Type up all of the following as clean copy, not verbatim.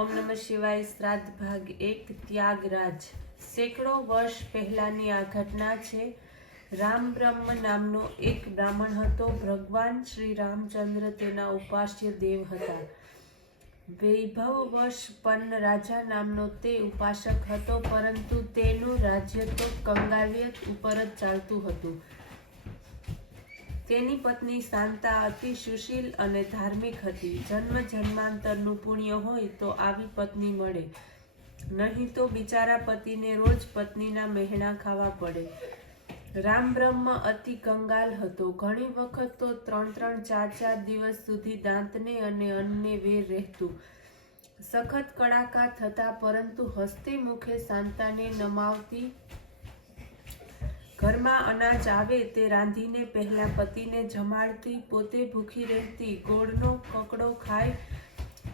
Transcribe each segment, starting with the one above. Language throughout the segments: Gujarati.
ઓમ નમઃ શિવાય. શ્રાદ્ધ ભાગ 1 ત્યાગરાજ. સેંકડો વર્ષ પહેલાની આ ઘટના છે. રામ બ્રહ્મ નામનો એક બ્રાહ્મણ હતો. ભગવાન શ્રી રામચંદ્ર તેના ઉપાસ્ય દેવ હતા. વૈભવવશ પન્ન રાજા નામનો તે ઉપાસક હતો, પરંતુ તેનું રાજ્ય તો કંગાલિયત ઉપર જ ચાલતું હતું. તેની પત્ની શાંતા અતિ સુશીલ અને ધાર્મિક હતી. જન્મ જન્માંતરનું પુણ્ય હોય તો આવી પત્ની મળે, નહીં તો બિચારા પતિને રોજ પત્નીના મહેણા ખાવા પડે. રામ બ્રહ્મ અતિ કંગાલ હતો. ઘણી વખત તો 3-4 દિવસ સુધી દાંતને અને અન્નને વેર રહેતું. સખત કડાકા થતા, પરંતુ હસતે મુખે શાંતાને નમાવતી. ઘરમાં અનાજ આવે તે રાંધીને પહેલા પતિને જમાડતી, પોતે ભૂખી રહેતી. ગોળનો કકડો ખાઈ,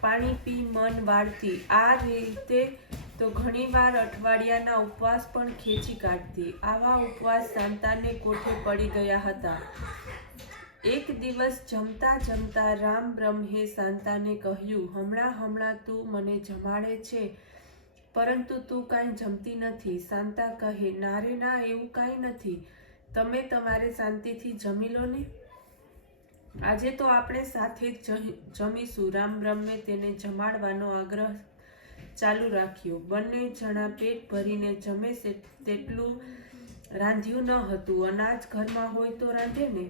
પાણી પી મન વાળતી. આ રીતે તો ઘણીવાર અઠવાડિયાના ઉપવાસ પણ ખેંચી કાઢતી. આવા ઉપવાસ શાંતાને કોઠે પડી ગયા હતા. એક દિવસ જમતા જમતા રામ બ્રહ્મે શાંતાને કહ્યું, હમણાં તું મને જમાડે છે, પરંતુ તું કાંઈ જમતી નથી. શાંતા કહે, ના રે ના, એવું કાંઈ નથી. તમે તમારે શાંતિથી જમી લો ને. આજે તો આપણે સાથે જ જમીશું. રામ બ્રહ્મે તેને જમાડવાનો આગ્રહ ચાલુ રાખ્યો. બંને જણા પેટ ભરીને જમે તેટલું રાંધ્યું ન હતું. અનાજ ઘરમાં હોય તો રાંધે ને.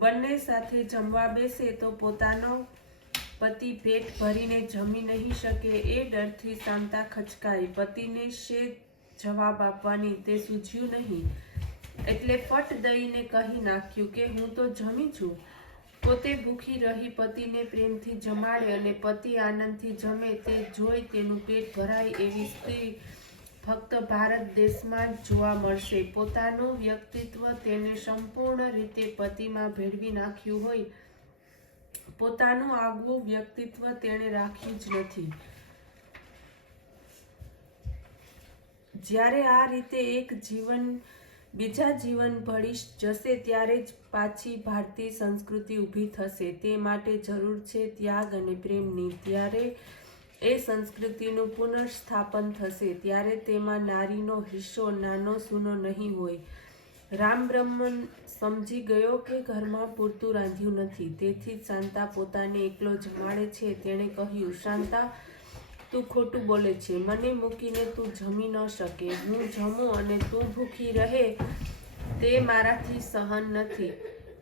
બંને સાથે જમવા બેસે તો પોતાનો પતિ પેટ ભરીને જમી નહીં શકે એ ડરથી શાંતા ખચકાઈ. પતિને શે જવાબ આપવાની તે સૂઝ્યું નહીં, એટલે ફટ દઈને કહી નાખ્યું કે હું તો જમી છું. પોતે ભૂખી રહી પતિને પ્રેમથી જમાડે અને પતિ આનંદથી જમે તે જોઈ તેનું પેટ ભરાય એવી સ્ત્રી ફક્ત ભારત દેશમાં જ જોવા મળશે. પોતાનું વ્યક્તિત્વ તેને સંપૂર્ણ રીતે પતિમાં ભેળવી નાખ્યું હોય, પોતાનું આગવું વ્યક્તિત્વ તેણે રાખ્યું જ નથી. જ્યારે આ રીતે એક જીવન બીજા જીવન ભળી જશે, ત્યારે જ પાછી ભારતીય સંસ્કૃતિ ઊભી થશે. તે માટે જરૂર છે ત્યાગ અને પ્રેમની. ત્યારે એ સંસ્કૃતિનું પુનર્સ્થાપન થશે. ત્યારે તેમાં નારીનો હિસ્સો નાનો સૂનો નહીં હોય. રામ બ્રહ્મ સમજી ગયો કે ઘરમાં પૂરતું રાંધ્યું નથી, તેથી શાંતા પોતાને એકલો જમાડે છે. તેણે કહ્યું, શાંતા, તું ખોટું બોલે છે. મને મૂકીને તું જમી ન શકે. હું જમું અને તું ભૂખી રહે તે મારાથી સહન નથી.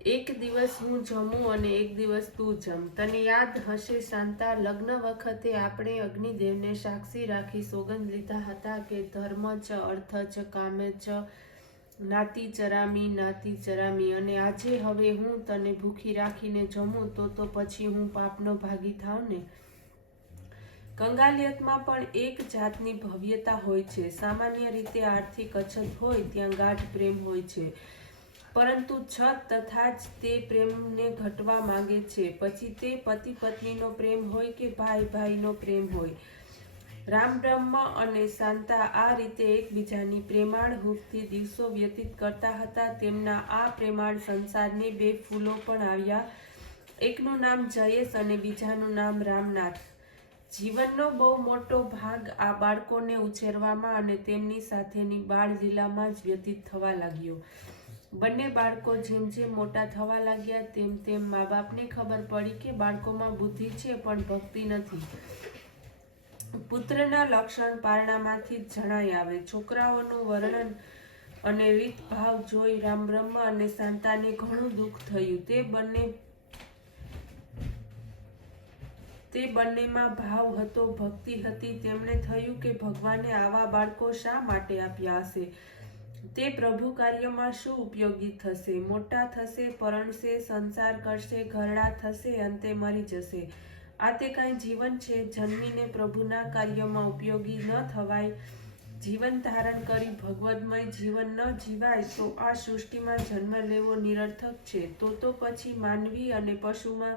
એક દિવસ હું જમું અને એક દિવસ તું જમ. તને યાદ હશે શાંતા, લગ્ન વખતે આપણે અગ્નિદેવને સાક્ષી રાખી સોગંદ લીધા હતા કે ધર્મ ચ અર્થ ચ કામ ચ નાતિ ચરામી. અને આજે હવે હું તને ભૂખી રાખીને જમું તો પછી હું પાપનો ભાગી થાવ ને. કંગાલિયતમાં પણ એક જાતની ભવ્યતા હોય છે. સામાન્ય રીતે આર્થિક અછત હોય ત્યાં ગાઢ પ્રેમ હોય છે, પરંતુ તથા જ તે પ્રેમને ઘટવા માંગે છે. પછી તે પતિ પત્નીનો પ્રેમ હોય કે ભાઈ ભાઈનો પ્રેમ હોય. રામ બ્રહ્મ અને શાંતા આ રીતે એકબીજાની પ્રેમાળ હૂંફથી દિવસો વ્યતીત કરતા હતા. તેમના આ પ્રેમાળ સંસારને 2 ફૂલો પણ આવ્યા. એકનું નામ જયેશ અને બીજાનું નામ રામનાથ. જીવનનો બહુ મોટો ભાગ આ બાળકોને ઉછેરવામાં અને તેમની સાથેની બાળ લીલામાં જ વ્યતીત થવા લાગ્યો. બંને બાળકો જેમ જેમ મોટા થવા લાગ્યા તેમ મા બાપને ખબર પડી કે બાળકોમાં બુદ્ધિ છે પણ ભક્તિ નથી. પુત્રના લક્ષણ પારણામાંથી જ જણાઈ આવે. છોકરાઓનું વર્ણન અને રીતભાવ જોઈ રામ બ્રહ્મ અને શાંતાને ઘણું દુઃખ થયું. તે બંનેમાં ભાવ હતો, ભક્તિ હતી. તેમને થયું કે ભગવાને આવા બાળકો શા માટે આપ્યા હશે? તે પ્રભુ કાર્યમાં શું ઉપયોગી થશે? મોટા થશે, પરણશે, સંસાર કરશે, ઘરડા થશે, અંતે મરી જશે. આ તે કાંઈ જીવન છે? જન્મીને પ્રભુના કાર્યમાં ઉપયોગી ન થવાય, જીવન ધારણ કરી ભગવદમય જીવન ન જીવાય તો આ સૃષ્ટિમાં જન્મ લેવો નિરર્થક છે. તો પછી માનવી અને પશુમાં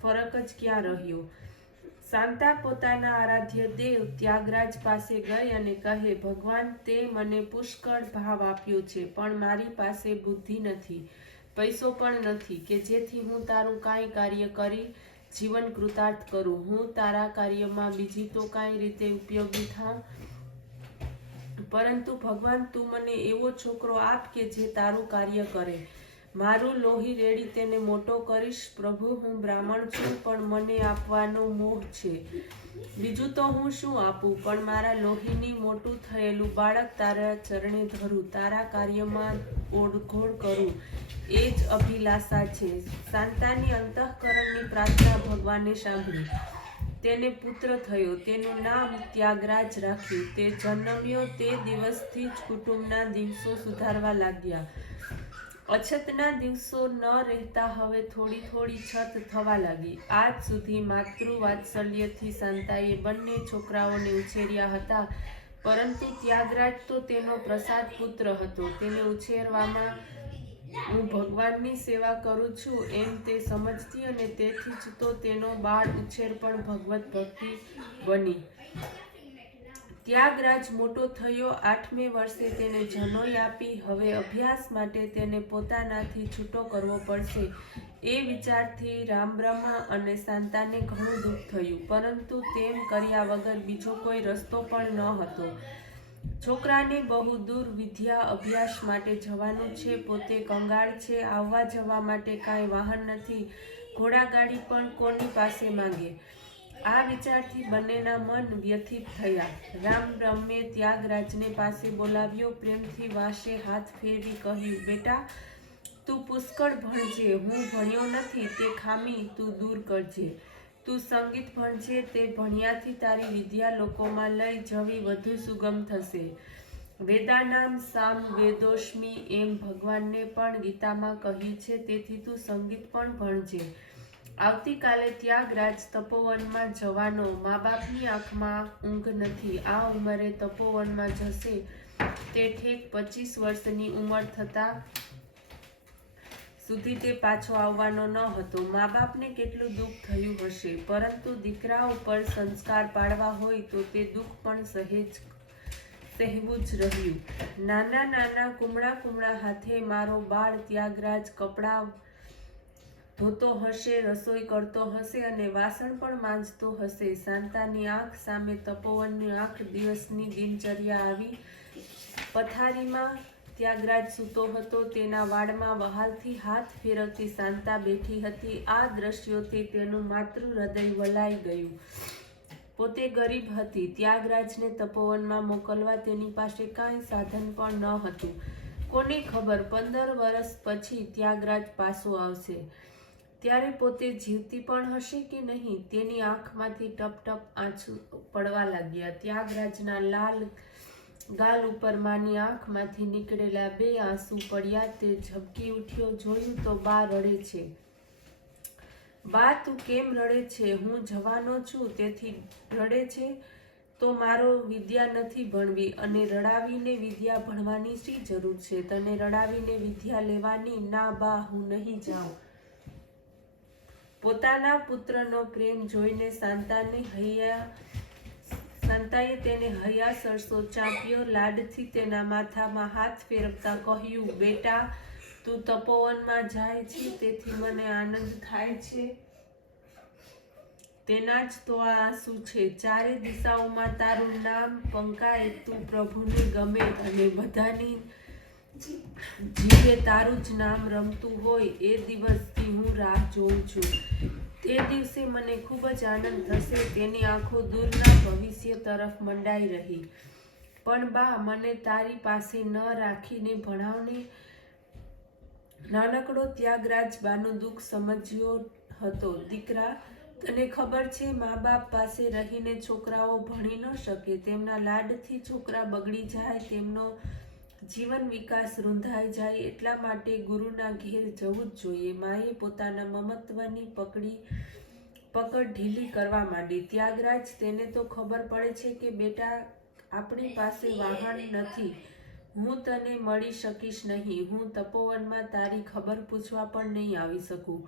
ફરક જ ક્યાં રહ્યો? શાંતા પોતાના આરાધ્ય દેવ ત્યાગરાજ પાસે ગઈ અને કહે, ભગવાન, તે મને પુષ્કળ ભાવ આપ્યો છે, પણ મારી પાસે બુદ્ધિ નથી, પૈસો પણ નથી કે જેથી હું તારું કાંઈ કાર્ય કરી જીવન કૃતાર્થ કરું. હું તારા કાર્યમાં બીજી તો કાંઈ રીતે ઉપયોગી થાઉં, પરંતુ ભગવાન તું મને એવો છોકરો આપ કે જે તારું કાર્ય કરે. મારું લોહી રેડી તેને મોટો કરીશ. પ્રભુ, હું બ્રાહ્મણ છું, પણ મને આપવાનો મોહ છે. બીજું તો હું શું આપું, પણ મારા લોહીની મોટું થયેલું બાળક તારા ચરણે ધરું, તારા કાર્યમાં ઓળઘોળ કરું, એ જ અભિલાષા છે. શાંતાની અંતઃકરણની પ્રાર્થના ભગવાને સાંભળી. તેને પુત્ર થયો. તેનું નામ ત્યાગરાજ રાખ્યું. તે જન્મ્યો તે દિવસથી જ કુટુંબના દિવસો સુધારવા લાગ્યા. અછતના દિવસો ન રહેતા હવે થોડી થોડી છત થવા લાગી. આજ સુધી માતૃ વાત્સલ્યથી શાંતાએ બંને છોકરાઓને ઉછેર્યા હતા, પરંતુ ત્યાગરાજ તો તેનો પ્રસાદ પુત્ર હતો. તેને ઉછેરવામાં હું ભગવાનની સેવા કરું છું એમ તે સમજતી, અને તેથી જ તો તેનો બાળ ઉછેર પણ ભગવત ભક્તિ બની. ત્યાગરાજ મોટો થયો. 8મે વર્ષે તેને જનોઈ આપી. હવે અભ્યાસ માટે તેને પોતાનાથી છૂટો કરવો પડશે એ વિચારથી રામબ્રહ્મા અને શાંતાને ઘણું દુઃખ થયું, પરંતુ તેમ કર્યા વગર બીજો કોઈ રસ્તો પણ ન હતો. છોકરાને બહુ દૂર વિદ્યા અભ્યાસ માટે જવાનું છે. પોતે કંગાળ છે. આવવા જવા માટે કાંઈ વાહન નથી. ઘોડાગાડી પણ કોની પાસે માંગે? આ વિચારથી બંનેના મન વ્યથિત થયા. રામબ્રહ્મે ત્યાગરાજને પાસે બોલાવ્યો. પ્રેમથી વાંસે હાથ ફેરવી કહ્યું, બેટા, તું પુષ્કળ ભણજે. હું ભણ્યો નથી તે ખામી તું દૂર કરજે. તું સંગીત ભણજે. તે ભણ્યાથી તારી વિદ્યા લોકોમાં લઈ જવી વધુ સુગમ થશે. વેદાનામ સામ વેદોસ્મિ એમ ભગવાનને પણ ગીતામાં કહ્યું છે. તેથી તું સંગીત પણ ભણજે. આવતીકાલે ત્યાગરાજ તપોવનમાં જવાનો. મા બાપની આંખમાં ઊંઘ નથી. આ ઉંમરે તપોવનમાં જશે તે ઠેક 25 વર્ષની ઉંમર થતા સુધી તે પાછો આવવાનો ન હતો. મા બાપને કેટલું દુઃખ થયું હશે, પરંતુ દીકરા ઉપર સંસ્કાર પાડવા હોય તો તે દુઃખ પણ સહેવું જ રહ્યું. નાના નાના કુમળા કુમળા હાથે મારો બાળ ત્યાગરાજ કપડાં ધોતો હશે, રસોઈ કરતો હશે અને વાસણ પણ માંજતો હશે. શાંતાની આંખ સામે તપોવનની 8 દિવસની દિનચર્યા આવી. પથારીમાં ત્યાગરાજ સૂતો હતો. તેના વાળમાં વહાલથી હાથ ફેરવતી શાંતા બેઠી હતી. આ દ્રશ્યોથી તેનું માતૃ હૃદય વલાઈ ગયું. પોતે ગરીબ હતી. ત્યાગરાજને તપોવનમાં મોકલવા તેની પાસે કાંઈ સાધન પણ ન હતું. કોને ખબર 15 વર્ષ પછી ત્યાગરાજ પાછો આવશે ત્યારે પોતે જીવતી પણ હશે કે નહીં. તેની આંખમાંથી ટપ ટપ આંસુ પડવા લાગ્યા. ત્યાગરાજના લાલ ગાલ ઉપર માની આંખમાંથી નીકળેલા 2 આંસુ પડ્યા. તે ઝબકી ઉઠ્યો. જોયું તો બા રડે છે. બા, તું કેમ રડે છે? હું જવાનો છું તેથી રડે છે? તો મારો વિદ્યા નથી ભણવી, અને રડાવીને વિદ્યા ભણવાની શી જરૂર છે? તને રડાવીને વિદ્યા લેવાની? ના બા, હું નહીં જાઉં. પોતાના પુત્રનો પ્રેમ જોઈને શાંતાએ તેને હૈયા સરસો ચાંપ્યો. લાડથી તેના માથામાં હાથ ફેરવતા કહ્યું, બેટા, તું તપોવનમાં જાય છે તેથી મને આનંદ થાય છે. તેના જ તો આ આંસુ છે. ચારે દિશાઓમાં તારું નામ પંકાય. તું પ્રભુને ગમે અને બધાની જીભે તારું જ નામ રમતું હોય એ દિવસથી હું રાહ જોઉં છું. તે દિવસે મને ખૂબ જ આનંદ થશે. તેની આંખો દૂરના ભવિષ્ય તરફ મંડાઈ રહી. પણ બા, મને તારી પાસે ન રાખીને ભણાવને. નાનકડો ત્યાગરાજ બાનું દુઃખ સમજ્યો હતો. દીકરા, તને ખબર છે, મા બાપ પાસે રહીને છોકરાઓ ભણી ન શકે. તેમના લાડથી છોકરા બગડી જાય, તેમનો જીવન વિકાસ રૂંધાઈ જાય. એટલા માટે ગુરુના ઘેર જવું જ જોઈએ. માએ પોતાના મમત્વની પકડ ઢીલી કરવા માંડી. ત્યાગરાજ, તેને તો ખબર પડે છે કે બેટા, આપણી પાસે વાહન નથી. હું તને મળી શકીશ નહીં. હું તપોવનમાં તારી ખબર પૂછવા પણ નહીં આવી શકું.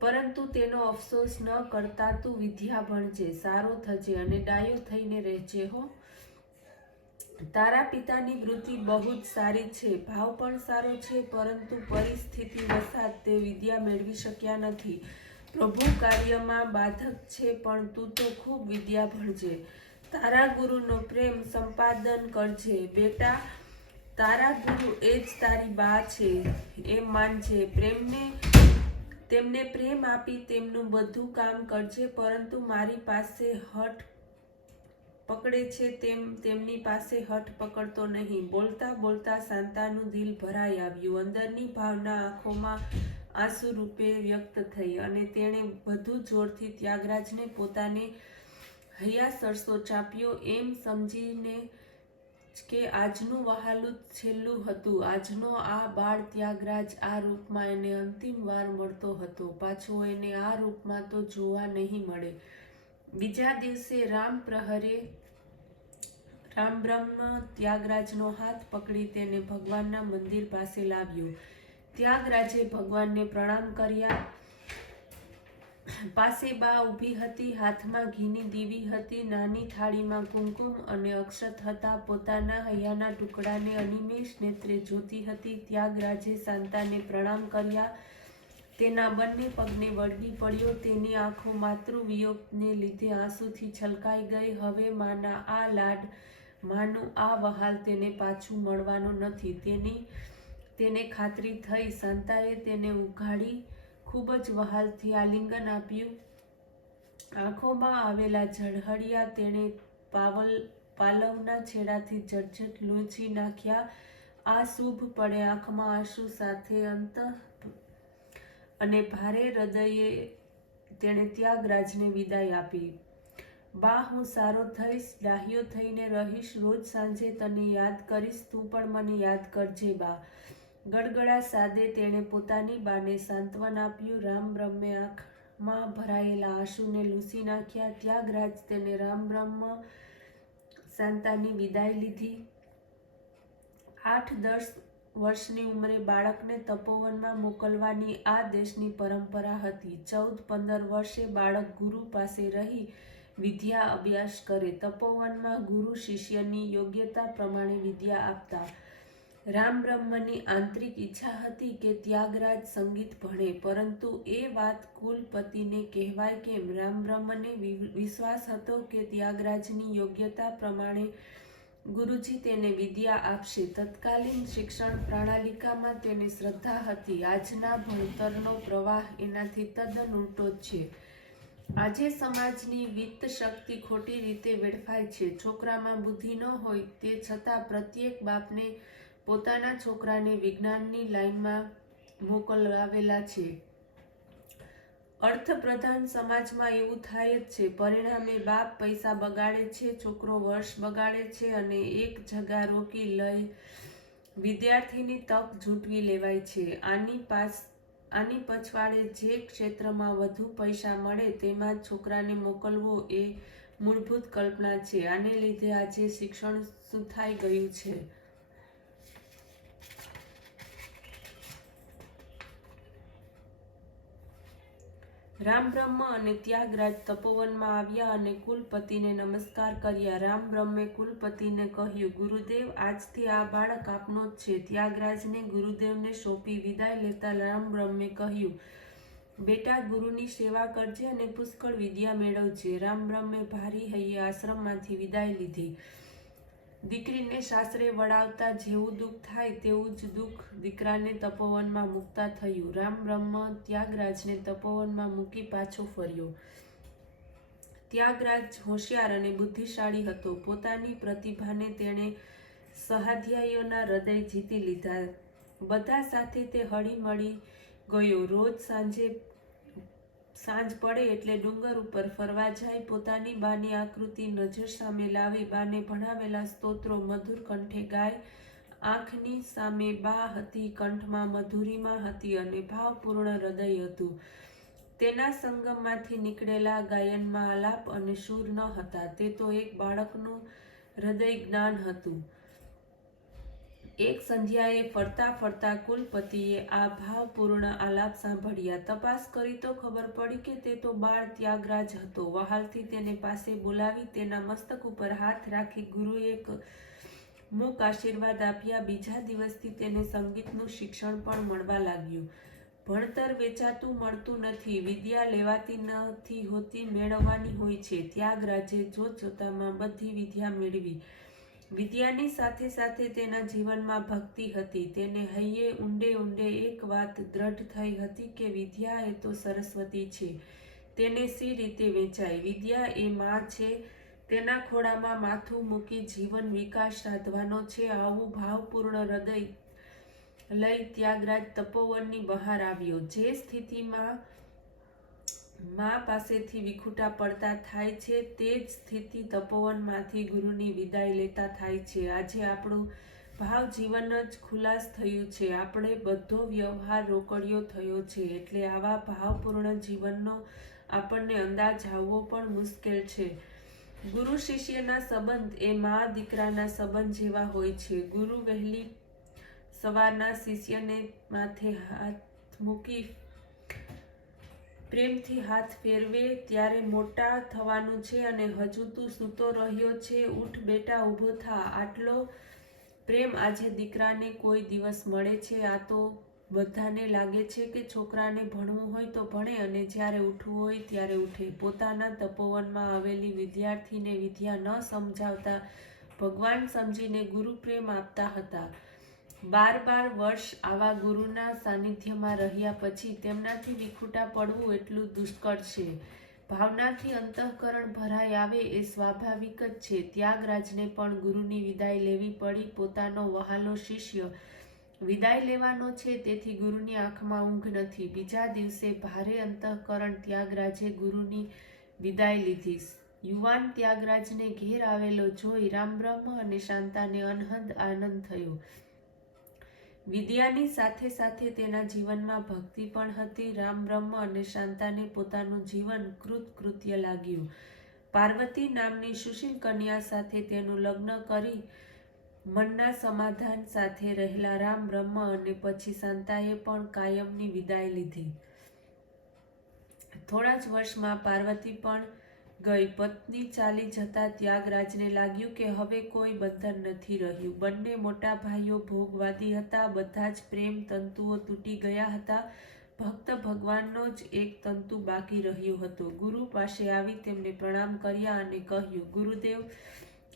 પરંતુ તેનો અફસોસ ન કરતા તું વિદ્યા ભણજે, સારો થજે અને ડાયો થઈને રહેજે હો. તારા પિતાની વૃત્તિ બહુ જ સારી છે, ભાવ પણ સારો છે, પરંતુ પરિસ્થિતિ વસાત તે વિદ્યા મેળવી શક્યા નથી. પ્રભુ કાર્યમાં બાધક છે, પણ તું તો ખૂબ વિદ્યા ભણજે. તારા ગુરુનો પ્રેમ સંપાદન કરજે. બેટા, તારા ગુરુ એ જ તારી બા છે એમ માનજે. તેમને પ્રેમ આપી તેમનું બધું કામ કરજે, પરંતુ મારી પાસે હઠ પકડે છે તેમની પાસે હઠ પકડતો નહીં. બોલતા બોલતા શાંતાનું દિલ ભરાઈ આવ્યું. અંદરની ભાવના આંખોમાં આંસુ રૂપે વ્યક્ત થઈ અને તેણે વધુ જોરથી ત્યાગરાજને પોતાને હૈયા સરસો ચાંપ્યો, એમ સમજીને કે આજનું વહાલું છેલ્લું હતું. આજનો આ બાળ ત્યાગરાજ આ રૂપમાં એને અંતિમ વાર મળતો હતો. પાછો એને આ રૂપમાં તો જોવા નહીં મળે. બીજા દિવસે રામ બ્રહ્મ ત્યાગરાજનો હાથ પકડી તેને ભગવાનના મંદિર પાસે લાવ્યો. ત્યાગરાજે ભગવાનને પ્રણામ કર્યા. પાસે બા ઊભી હતી. હાથમાં ઘીની દીવી હતી. નાની થાળીમાં કુમકુમ અને અક્ષત હતા. પોતાના હૈયાના ટુકડાને અનિમેષ નેત્રે જોતી હતી. ત્યાગરાજે શાંતાને પ્રણામ કર્યા. તેના બંને પગને વળગી પડ્યો. તેની આંખો માતૃવિયોગને લીધે આંસુથી છલકાઈ ગઈ. હવે માના આ લાડ, માનું આ વહાલ તેને પાછું મળવાનો નથી. તેને ખાતરી થઈ. શાંતાએ તેને ઉઘાડી ખૂબ જ વહાલથી આલિંગન આપ્યું. આંખોમાં આવેલા ઝળહળિયા તેણે પાલવના છેડાથી ઝટઝટ લૂછી નાખ્યા. આ શુભ પડે આંખમાં આંસુ સાથે અંત અને ભારે હૃદયે તેણે ત્યાગરાજને વિદાય આપી. બા, હું સારો થઈશ, ડાહ્યો થઈને રહીશ. રોજ સાંજે તને યાદ કરીશ. તું પણ મને યાદ કરજે બા. ગડગડા સાદે તેણે પોતાની બાને સાંત્વન આપ્યું. રામ બ્રહ્મે આંખમાં ભરાયેલા આંસુને લૂછી નાખ્યા. ત્યાગરાજ તેને રામ બ્રહ્મ શાંતાની વિદાય લીધી. 8-10 વર્ષની ઉંમરે બાળકને તપોવનમાં મોકલવાની આ દેશની પરંપરા હતી. 14-15 વર્ષે બાળક ગુરુ પાસે રહી વિદ્યા અભ્યાસ કરે. તપોવનમાં ગુરુ શિષ્યની યોગ્યતા પ્રમાણે વિદ્યા આપતા. રામ બ્રહ્મની આંતરિક ઈચ્છા હતી કે ત્યાગરાજ સંગીત ભણે, પરંતુ એ વાત કુલપતિને કહેવાય કેમ? રામ બ્રહ્મને વિશ્વાસ હતો કે ત્યાગરાજની યોગ્યતા પ્રમાણે ગુરુજી તેને વિદ્યા આપશે. તત્કાલીન શિક્ષણ પ્રણાલિકામાં તેને શ્રદ્ધા હતી. આજના ભણતરનો પ્રવાહ એનાથી તદ્દન ઉલટો જ છે. આજે સમાજની વિત્ત શક્તિ ખોટી રીતે વેડફાય છે. છોકરામાં બુદ્ધિ ન હોય તે છતાં પ્રત્યેક બાપને પોતાના છોકરાને વિજ્ઞાનની લાઈનમાં મોકલાવેલા છે. અર્થપ્રધાન સમાજમાં એવું થાય જ છે. પરિણામે બાપ પૈસા બગાડે છે, છોકરો વર્ષ બગાડે છે અને એક જગા રોકી લઈ વિદ્યાર્થીની તક ઝૂંટવી લેવાય છે. આની પછવાડે જે ક્ષેત્રમાં વધુ પૈસા મળે તેમાં જ છોકરાને મોકલવો એ મૂળભૂત કલ્પના છે. આને લીધે આજે શિક્ષણ સુથાઈ ગયું છે. રામ બ્રહ્મ અને ત્યાગરાજ તપોવનમાં આવ્યા અને કુલપતિને નમસ્કાર કર્યા. રામ બ્રહ્મે કુલપતિને કહ્યું, ગુરુદેવ, આજથી આ બાળક આપનો જ છે. ત્યાગરાજને ગુરુદેવને સોંપી વિદાય લેતા રામ બ્રહ્મે કહ્યું, બેટા, ગુરુની સેવા કરજે અને પુષ્કળ વિદ્યા મેળવજે. રામ બ્રહ્મે ભારી હૈયે આશ્રમમાંથી વિદાય લીધી. દીકરીને સાસરે વળાવતા જેવું દુઃખ થાય તેવું જ દુઃખ દીકરાને તપોવનમાં મૂકતા થયું. રામ બ્રહ્મ ત્યાગરાજને તપોવનમાં મૂકી પાછો ફર્યો. ત્યાગરાજ હોશિયાર અને બુદ્ધિશાળી હતો. પોતાની પ્રતિભાને તેણે સહાધ્યાયીઓના હૃદય જીતી લીધા. બધા સાથે તે હળીમળી ગયો. રોજ સાંજ પડે એટલે ડુંગર ઉપર ફરવા જાય. પોતાની બાની આકૃતિ નજર સામે લાવી બાને ભણાવેલા સ્તોત્રો મધુર કંઠે ગાય. આંખની સામે બા હતી, કંઠમાં મધુરિમા હતી અને ભાવપૂર્ણ હૃદય હતું. તેના સંગમમાંથી નીકળેલા ગાયનમાં આલાપ અને સૂર ન હતા. તે તો એક બાળકનું હૃદય જ્ઞાન હતું. એક સંધ્યાએ ફરતા ફરતા કુલપતિએ આ ભાવપૂર્ણ આલાપ સાંભળ્યા. તપાસ કરી તો ખબર પડી કે તે તો બાળ ત્યાગરાજ હતો. વહાલથી તેને પાસે બોલાવી તેના મસ્તક ઉપર હાથ રાખી ગુરુએ મૂક આશીર્વાદ આપ્યા. બીજા દિવસથી તેને સંગીતનું શિક્ષણ પણ મળવા લાગ્યું. ભણતર વેચાતું મળતું નથી, વિદ્યા લેવાતી નથી હોતી, મેળવવાની હોય છે. ત્યાગરાજે જોતજોતામાં બધી વિદ્યા મેળવી. વિદ્યાની સાથે સાથે તેના જીવનમાં ભક્તિ હતી. તેને હૈયે ઊંડે ઊંડે એક વાત દ્રઢ થઈ હતી કે વિદ્યા એ તો સરસ્વતી છે, તેને સી રીતે વેચાય. વિદ્યા એ માં છે, તેના ખોળામાં માથું મૂકી જીવન વિકાસ સાધવાનો છે. આવું ભાવપૂર્ણ હૃદય લઈ ત્યાગરાજ તપોવનની બહાર આવ્યો. જે સ્થિતિમાં મા પાસેથી વિખૂટા પડતા થાય છે, તે જ સ્થિતિ તપોવનમાંથી ગુરુની વિદાય લેતા થાય છે. આજે આપણું ભાવ જીવન જ ખુલાસ થયું છે. આપણે બધો વ્યવહાર રોકડિયો થયો છે, એટલે આવા ભાવપૂર્ણ જીવનનો આપણને અંદાજ આવવો પણ મુશ્કેલ છે. ગુરુ શિષ્યના સંબંધ એ મા દીકરાના સંબંધ જેવા હોય છે. ગુરુ વહેલી સવારના શિષ્યને માથે હાથ મૂકી પ્રેમથી હાથ ફેરવે ત્યારે મોટા થવાનું છે અને હજુ તું સૂતો રહ્યો છે, ઉઠ બેટા, ઊભો થા. આટલો પ્રેમ આજે દીકરાને કોઈ દિવસ મળે છે? આ તો બધાને લાગે છે કે છોકરાને ભણવું હોય તો ભણે અને જ્યારે ઉઠવું હોય ત્યારે ઉઠે. પોતાના તપોવનમાં આવેલી વિદ્યાર્થીને વિદ્યા ન સમજાવતા ભગવાન સમજીને ગુરુ પ્રેમ આપતા હતા. 12 વર્ષ આવા ગુરુના સાનિધ્યમાં રહ્યા પછી તેમનાથી વિખૂટા પડવું એટલું દુષ્કર છે. ભાવનાથી અંતઃકરણ ભરાઈ આવે એ સ્વાભાવિક જ છે. ત્યાગરાજને પણ ગુરુની વિદાય લેવી પડી. પોતાનો વહાલો શિષ્ય વિદાય લેવાનો છે, તેથી ગુરુની આંખમાં ઊંઘ નથી. બીજા દિવસે ભારે અંતઃકરણ ત્યાગરાજે ગુરુની વિદાય લીધી. યુવાન ત્યાગરાજને ઘેર આવેલો જોઈ રામબ્રહ્મ અને શાંતાને અનહદ આનંદ થયો. વિદ્યાની સાથે સાથે તેના જીવનમાં ભક્તિ પણ હતી. રામબ્રહ્મ અને શાંતાને પોતાનું જીવન કૃતકૃત્ય લાગ્યું. પાર્વતી નામની સુશીલ કન્યા સાથે તેનું લગ્ન કરી મનના સમાધાન સાથે રહેલા રામબ્રહ્મ અને પછી શાંતાએ પણ કાયમની વિદાય લીધી. થોડા જ વર્ષમાં પાર્વતી પણ ગઈ. પત્ની ચાલી જતા ત્યાગરાજને લાગ્યું કે હવે કોઈ બંધન નથી રહ્યું. બંને મોટા ભાઈઓ ભોગવાદી હતા. બધા જ પ્રેમ તંતુઓ તૂટી ગયા હતા. ભક્ત ભગવાનનો જ એક તંતુ બાકી રહ્યો હતો. ગુરુ પાસે આવી તેમને પ્રણામ કર્યા અને કહ્યું, ગુરુદેવ,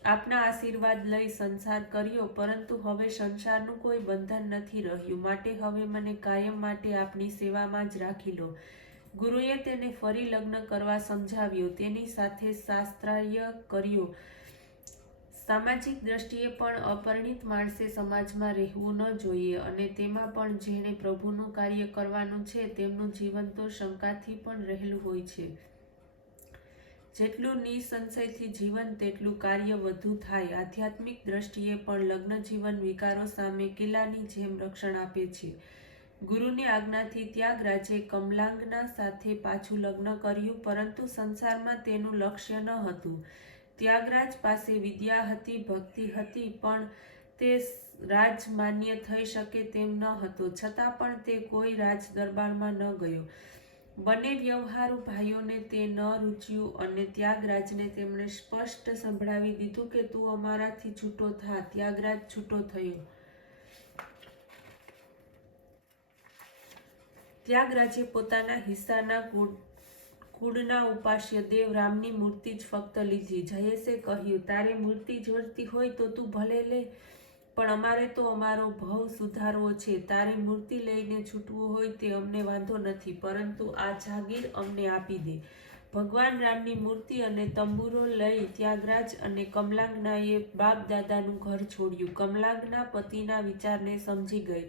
આપના આશીર્વાદ લઈ સંસાર કર્યો, પરંતુ હવે સંસારનું કોઈ બંધન નથી રહ્યું, માટે હવે મને કાયમ માટે આપની સેવામાં જ રાખી લો. ગુરુએ તેને ફરી લગ્ન કરવા સમજાવ્યો. તેની સાથે શાસ્ત્રાર્ય કર્યો. સામાજિક દ્રષ્ટિએ પણ અપરિણિત માણસે સમાજમાં રહેવું ન જોઈએ અને તેમાં પણ જેણે પ્રભુનું કાર્ય કરવાનું છે તેમનું જીવન તો શંકાથી પણ રહેલું હોય છે. જેટલું નિસંશયથી જીવન તેટલું કાર્ય વધુ થાય. આધ્યાત્મિક દ્રષ્ટિએ પણ લગ્ન જીવન વિકારો સામે કિલ્લાની જેમ રક્ષણ આપે છે. ગુરુની આજ્ઞાથી ત્યાગરાજે કમલાંગના સાથે પાછું લગ્ન કર્યું, પરંતુ સંસારમાં તેનું લક્ષ્ય ન હતું. ત્યાગરાજ પાસે વિદ્યા હતી, ભક્તિ હતી, પણ તે રાજ માન્ય થઈ શકે તેમ ન હતો. છતાં પણ તે કોઈ રાજ દરબારમાં ન ગયો. બંને વ્યવહારુ ભાઈઓને તે ન રૂચ્યું અને ત્યાગરાજને તેમણે સ્પષ્ટ સંભળાવી દીધું કે તું અમારાથી છૂટો થા. ત્યાગરાજ છૂટો થયો. ત્યાગરાજે પોતાના હિસ્સાના કુળના ઉપાસ્ય દેવ રામની મૂર્તિ જ ફક્ત લીધી. જયેશે કહ્યું, તારે મૂર્તિ જોઈતી હોય તો તું ભલે લે, પણ અમારે તો અમારો ભવ સુધારવો છે. તારે મૂર્તિ લઈને છૂટવું હોય તે અમને વાંધો નથી, પરંતુ આ જાગીર અમને આપી દે. ભગવાન રામની મૂર્તિ અને તંબુરો લઈ ત્યાગરાજ અને કમલાંગનાએ બાપ દાદાનું ઘર છોડ્યું. કમલાંગના પતિના વિચારને સમજી ગઈ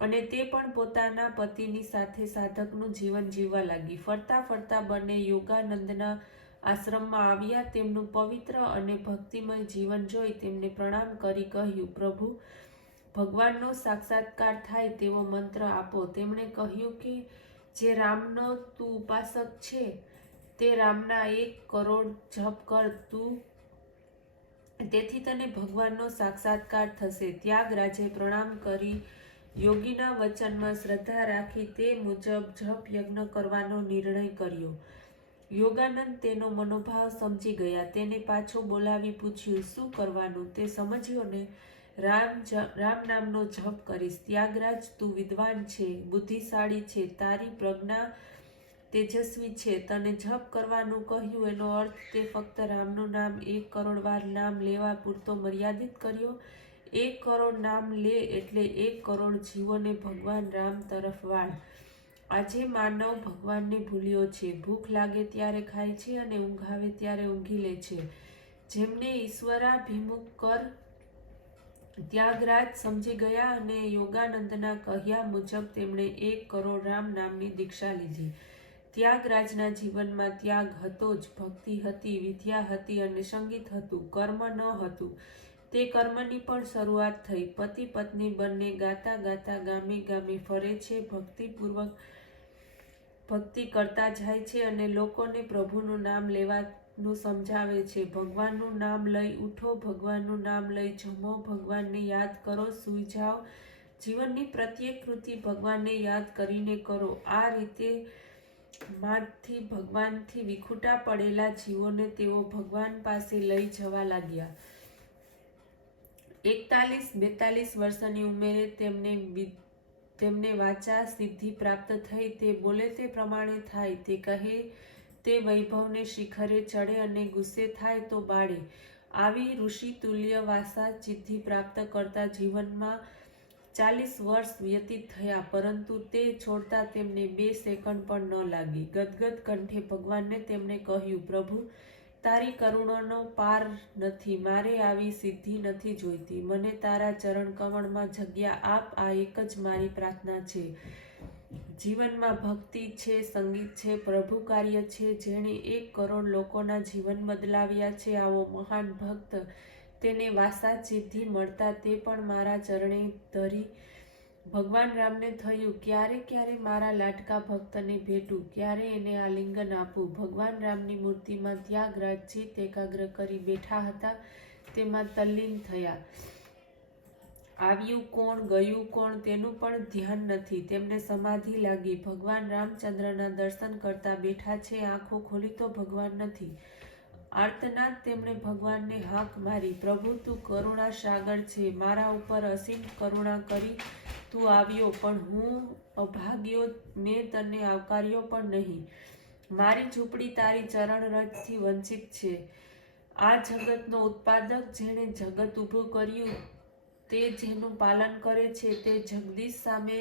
અને તે પણ પોતાના પતિની સાથે સાધકનું જીવન જીવવા લાગી. ફરતા ફરતા બંને યોગાનંદના આશ્રમમાં આવ્યા. તેમનું પવિત્ર અને ભક્તિમય જીવન જોઈ તેમને પ્રણામ કરી કહ્યું, પ્રભુ, ભગવાનનો સાક્ષાત્કાર થાય તેવો મંત્ર આપો. તેમણે કહ્યું કે જે રામનો તું ઉપાસક છે તે રામના 1 કરોડ જપ કર તું, તેથી તને ભગવાનનો સાક્ષાત્કાર થશે. ત્યાગરાજે પ્રણામ કરી યોગીના વચનમાં શ્રદ્ધા રાખી તે મુજબ જપ યજ્ઞ કરવાનો નિર્ણય કર્યો. યોગાનંદ તેનો મનોભાવ સમજી ગયા. તેને પાછો બોલાવી પૂછ્યું, શું કરવાનું? તે સમજ્યો ને? રામ નામનો જપ કરીશ. ત્યાગરાજ, તું વિદ્વાન છે, બુદ્ધિશાળી છે, તારી પ્રજ્ઞા તેજસ્વી છે. તને જપ કરવાનું કહ્યું એનો અર્થ તે ફક્ત રામનું નામ 1 કરોડ વાર નામ લેવા પૂરતો મર્યાદિત કર્યો? 1 કરોડ નામ લે એટલે 1 કરોડ જીવોને ભગવાન રામ તરફ વાળ. આજે માનવ ભગવાનને ભૂલ્યો છે. ભૂખ લાગે ત્યારે ખાય છે અને ઊંઘ આવે ત્યારે ઊંઘી લે છે. જેમને ઈશ્વરાભિમુખ કર ત્યાગરાજ સમજી ગયા અને યોગાનંદના કહ્યા મુજબ તેમણે 1 કરોડ રામ નામની દીક્ષા લીધી. ત્યાગરાજના જીવનમાં ત્યાગ હતો જ, ભક્તિ હતી, વિદ્યા હતી અને સંગીત હતું. કર્મ ન હતું. તે કર્મની પણ શરૂઆત થઈ. પતિ પત્ની બંને ગાતા ગાતા ગામે ગામે ફરે છે, ભક્તિ કરતા જાય છે અને લોકોને પ્રભુનું નામ લેવાનું સમજાવે છે. ભગવાનનું નામ લઈ ઉઠો, ભગવાનનું નામ લઈ જમો, ભગવાનને યાદ કરો, સૂઈ જાઓ. જીવનની પ્રત્યેક કૃતિ ભગવાનને યાદ કરીને કરો. આ રીતે માંથી ભગવાનથી વિખૂટા પડેલા જીવોને તેઓ ભગવાન પાસે લઈ જવા લાગ્યા. 41-42 વર્ષની ઉંમરે તેમને વાચા સિદ્ધિ પ્રાપ્ત થઈ. તે બોલે તે પ્રમાણે થાય, તે કહે તે વૈભવને શિખરે ચડે અને ગુસ્સે થાય તો બાળે. આવી ઋષિ તુલ્ય વાસા સિદ્ધિ પ્રાપ્ત કરતા જીવનમાં 40 વર્ષ વ્યતીત થયા, પરંતુ તે છોડતા તેમને 2 સેકન્ડ પણ ન લાગી. ગદગદ કંઠે ભગવાનને તેમણે કહ્યું, પ્રભુ, તારી કરુણાનો પાર નથી. મારે આવી સિદ્ધિ નથી જોઈતી. મને તારા ચરણ કમળમાં જગ્યા આપ. આ એક જ મારી પ્રાર્થના છે. જીવનમાં ભક્તિ છે, સંગીત છે, પ્રભુ કાર્ય છે. જેણે 1 કરોડ લોકોના જીવન બદલાવ્યા છે, આવો મહાન ભક્ત, તેને વાસા સિદ્ધિ મળતા તે પણ મારા ચરણે ધરી. ભગવાન રામને થયું, ક્યારે મારા લાડકા ભક્તને ભેટું, ક્યારે એને આલિંગન આપું. ભગવાન રામની મૂર્તિમાં ત્યાગરાજજી એકાગ્ર કરી બેઠા હતા, તેમાં તલ્લીન થયા. આવ્યું કોણ, ગયું કોણ તેનું પણ ધ્યાન નથી. તેમને સમાધિ લાગી. ભગવાન રામચંદ્રના દર્શન કરતા બેઠા છે. આંખો ખોલી તો ભગવાન નથી. આર્તનાદ તેમણે ભગવાનને હાક મારી, પ્રભુ, તું કરુણા સાગર છે. મારા ઉપર અસીમ કરુણા કરી તું આવ્યો, પણ હું અભાગ્યો, મેં તને આવકાર્યો પણ નહીં. મારી ઝૂંપડી તારી ચરણરજથી વંચિત છે. આ જગતનો ઉત્પાદક, જેણે જગત ઊભું કર્યું, તે જેનું પાલન કરે છે, તે જગદીશ સામે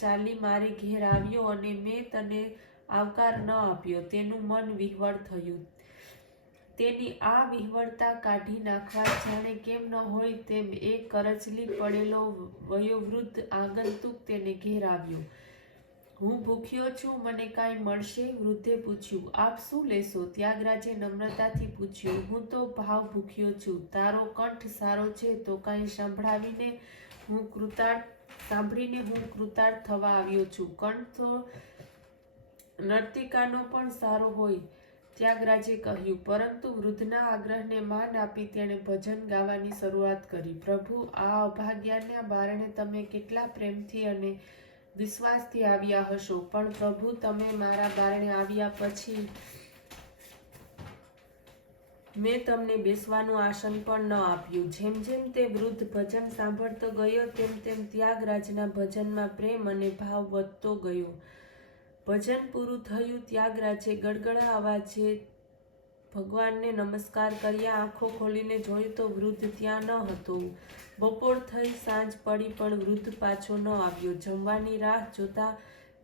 ચાલી મારે ઘેર આવ્યો અને મેં તને આવકાર ન આપ્યો. તેનું મન વિહ્વળ થયું. તેની આ વિહ્વળતા કાઢી નાખવા જાણે કેમ ન હોય તેમ એક કરચલી પડેલો વયોવૃદ્ધ આગંતુક તેને ઘેર આવ્યો. હું ભૂખ્યો છું, મને કાંઈ મળશે? વૃદ્ધે પૂછ્યું. આપ શું લેશો? ત્યાગરાજે નમ્રતાથી પૂછ્યું. હું તો ભાવ ભૂખ્યો છું. તારો કંઠ સારો છે તો કાંઈ સાંભળીને હું કૃતાર્થ થવા આવ્યો છું. કંઠ તો નર્તિકાનો પણ સારો હોય, ત્યાગરાજે કહ્યું. પરંતુ વૃદ્ધના આગ્રહને માન આપી તેણે ભજન ગાવાની શરૂઆત કરી. પ્રભુ, આ અભાગ્યાના બારણે તમે કેટલા પ્રેમથી અને વિશ્વાસથી આવ્યા હશો, પણ પ્રભુ, તમે મારા બારણે આવ્યા પછી મેં તમને બેસવાનું આસન પણ ન આપ્યું. જેમ જેમ તે વૃદ્ધ ભજન સાંભળતો ગયો તેમ ત્યાગરાજના ભજનમાં પ્રેમ અને ભાવ વધતો ગયો. ભજન પૂરું થયું. ત્યાગરાજે ગડગડા અવાજે ભગવાનને નમસ્કાર કર્યા. આંખો ખોલીને જોયું તો વૃદ્ધ ત્યાં ન હતો. બપોર થઈ, સાંજ પડી, પણ વૃદ્ધ પાછો ન આવ્યો. જમવાની રાહ જોતા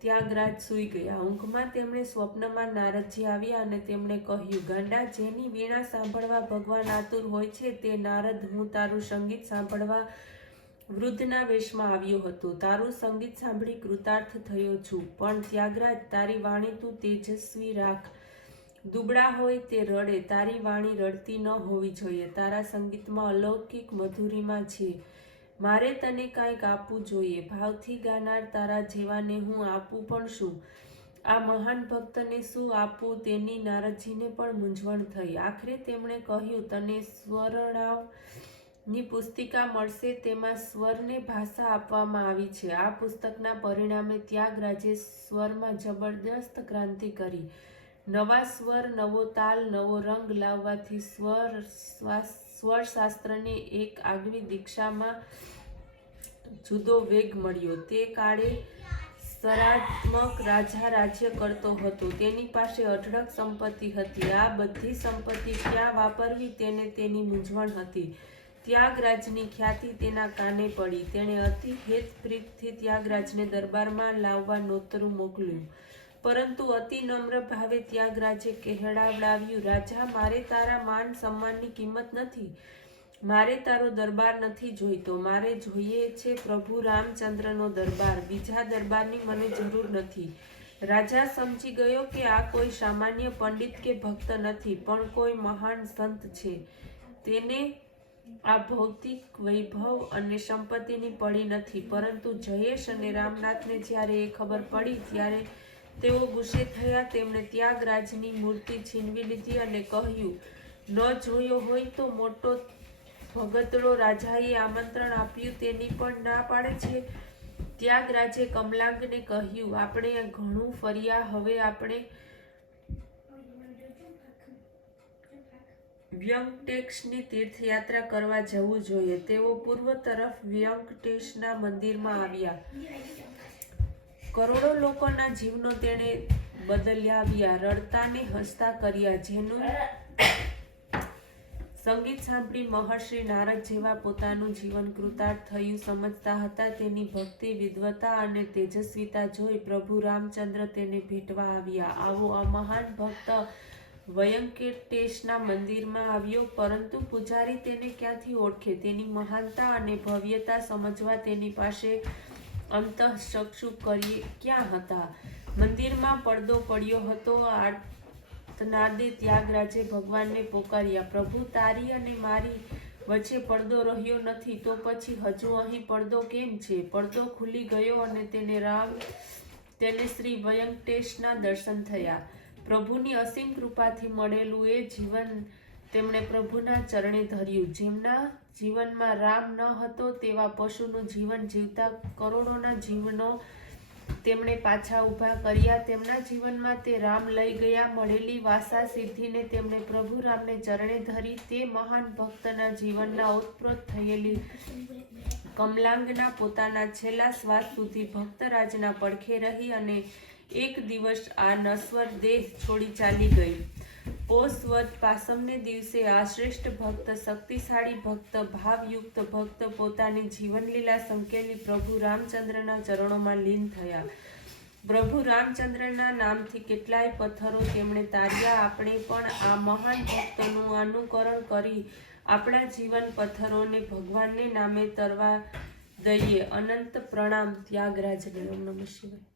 ત્યાગરાજ સૂઈ ગયા. ઊંઘમાં તેમણે સ્વપ્નમાં નારદજી આવ્યા અને તેમણે કહ્યું, ગાંડા, જેની વીણા સાંભળવા ભગવાન આતુર હોય છે, તે નારદ હું તારું સંગીત સાંભળવા વૃદ્ધના વેશમાં આવ્યો હતો. તારું સંગીત સાંભળી કૃતાર્થ થયો છું, પણ ત્યાગરાજ, તારી વાણી તું તેજસ્વી રાખ. દુબળા હોય તે રડે, તારી વાણી રડતી ન હોવી જોઈએ. તારા સંગીતમાં અલૌકિક મધુરિમા છે. મારે તને કાંઈક આપવું જોઈએ. ભાવથી ગાનાર તારા જેવાને હું આપું પણ શું? આ મહાન ભક્તને શું આપવું તેની નારદજીને પણ મૂંઝવણ થઈ. આખરે તેમણે કહ્યું, તને સ્વરણાવની પુસ્તિકા મળશે. તેમાં સ્વરને ભાષા આપવામાં આવી છે. આ પુસ્તકના પરિણામે ત્યાગરાજે સ્વરમાં જબરદસ્ત ક્રાંતિ કરી. નવા સ્વર, નવો તાલ, નવો રંગ લાવવાથી સ્વર શાસ્ત્રને એક આગવી દીક્ષામાં જુદો વેગ મળ્યો. તે કાળે સરાત્મક રાજા રાજ્ય કરતો હતો. તેની પાસે અઢળક સંપત્તિ હતી. આ બધી સંપત્તિ ક્યાં વાપરવી તેની મૂંઝવણ હતી. ત્યાગરાજની ખ્યાતિ તેના કાને પડી. તેણે અતિ હેતપ્રીતથી ત્યાગરાજને દરબારમાં લાવવા નોતરું મોકલ્યું. પરંતુ અતિ નમ્ર ભાવે ત્યાગરાજે કહેવડાવ્યું, રાજા, મારે તારા માન સન્માનની કિંમત નથી. મારે તારો દરબાર નથી જોઈતો. મારે જોઈએ છે પ્રભુ રામચંદ્રનો દરબાર. બીજા દરબારની મને જરૂર નથી. રાજા સમજી ગયો કે આ કોઈ સામાન્ય પંડિત કે ભક્ત નથી, પણ કોઈ મહાન સંત છે. તેને આ ભૌતિક વૈભવ અને સંપત્તિની પડી નથી. પરંતુ જયેશ અને રામનાથને જ્યારે એ ખબર પડી ત્યારે તેઓ ગુસ્સે થયા. તેમણે ત્યાગરાજની મૂર્તિ છીનવી લીધી અને કહ્યું, ન જોયો હોય તો મોટો ભગતડો રાજાએ આમંત્રણ આપ્યું તેની પણ ના પાડે છે. ત્યાગરાજે કમલાંગને કહ્યું, આપણે ઘણું ફર્યા, હવે આપણે વ્યંકટેશની તીર્થયાત્રા કરવા જવું જોઈએ. તેઓ પૂર્વ તરફ વ્યંકટેશના મંદિરમાં આવ્યા. કરોડો લોકોના જીવનો તેણે બદલાવ્યા, રડતા ને હસતા કર્યા. જેનું સંગીત સાંભળી મહર્ષિ નારદ જેવા પોતાનું જીવન કૃતાર્થ થયું સમજતા હતા. તેની ભક્તિ, વિદ્વતા અને તેજસ્વીતા જોઈ પ્રભુ રામચંદ્ર તેને ભેટવા આવ્યા. આવો આ મહાન ભક્ત વ્યંકટેશના મંદિરમાં આવ્યો, પરંતુ પૂજારી તેને ક્યાંથી ઓળખે? તેની મહાનતા અને ભવ્યતા સમજવા તેની પાસે અંતઃચક્ષુ ક્યાં હતા? મંદિરમાં પડદો પડ્યો હતો. આર્તનાદે ત્યાગરાજે ભગવાનને પોકાર્યા, પ્રભુ, તારી અને મારી વચ્ચે પડદો રહ્યો નથી, તો પછી હજુ અહીં પડદો કેમ છે? પડદો ખુલી ગયો અને તેને શ્રી વ્યંકટેશના દર્શન થયા. પ્રભુની અસીમ કૃપાથી મળેલું એ જીવન તેમણે પ્રભુના ચરણે ધર્યું. જેમના જીવનમાં રામ ન હતો તેવા પશુનું જીવન જીવતા કરોડોના જીવનો તેમણે પાછા ઊભા કર્યા. તેમના જીવનમાં તે રામ લઈ ગયા. મળેલી વાસા સિદ્ધિને તેમણે પ્રભુ રામને ચરણે ધરી. તે મહાન ભક્તના જીવનના ઓતપ્રોત થયેલી કમલાંગના પોતાના છેલ્લા શ્વાસ સુધી ભક્તરાજના પડખે રહી અને એક દિવસ આ નશ્વર દેહ છોડી ચાલી ગઈ. પોષ વદ પાસમને દિવસે આ શ્રેષ્ઠ ભક્ત, શક્તિશાળી ભક્ત, ભાવયુક્ત ભક્ત પોતાની જીવનલીલા સંકેલી પ્રભુ રામચંદ્રના ચરણોમાં લીન થયા. પ્રભુ રામચંદ્રના નામથી કેટલાય પથ્થરો તેમણે તાર્યા. આપણે પણ આ મહાન ભક્તોનું અનુકરણ કરી આપણા જીવન પથ્થરોને ભગવાનને નામે તરવા દઈએ. અનંત પ્રણામ ત્યાગરાજને. ઓમ નમઃ શિવાય.